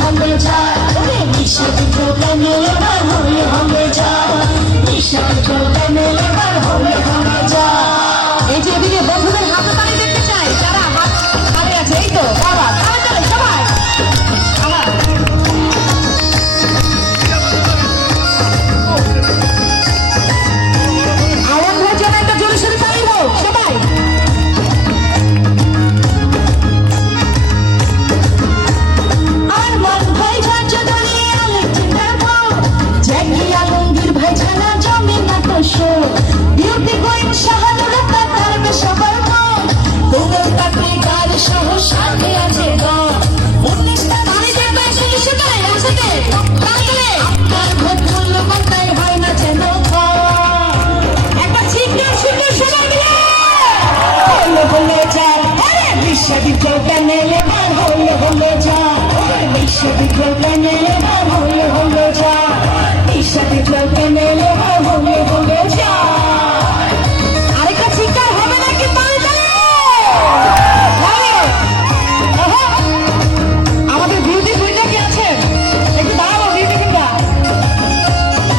হলে যায় নিশা বিদ্রোহ গানে এবার হলে হলে যায় নিশা বিদ্রোহ গানে এবার হলে হলে যায়। এই যে এদিকে বন্ধুদের হাতে তালি দেখতে চাই, যারা হাত হারে আছে। এই তো বাবা তাহলে চলে সবাই। আওয়াজ হচ্ছে না, একটা জোরে সোরে তালি হোক সবাই। আর মান ভাই ঝাঁঝা দলিয়ে আলেকজান্ডার ভাও জ্যাকি আলমগীর ভাই ছাড়া জমে না তো শো বিউটি কুইন শাহানুরা তার বেশাবার মন তোমার কাটে গার সহ সাথে আছে গান 19টা তালি দেখবে শুনছে তো একসাথে তালি দিলে আপনার ভোট মূল্য মাথায় হয় না যেন একটা ছিটকে শুনে সবাই মিলে হলে হলে যায় আরে বিশ্ববিদ্যালয় গানে এবার হলে হলে যায় বিশ্ববিদ্যালয় গানে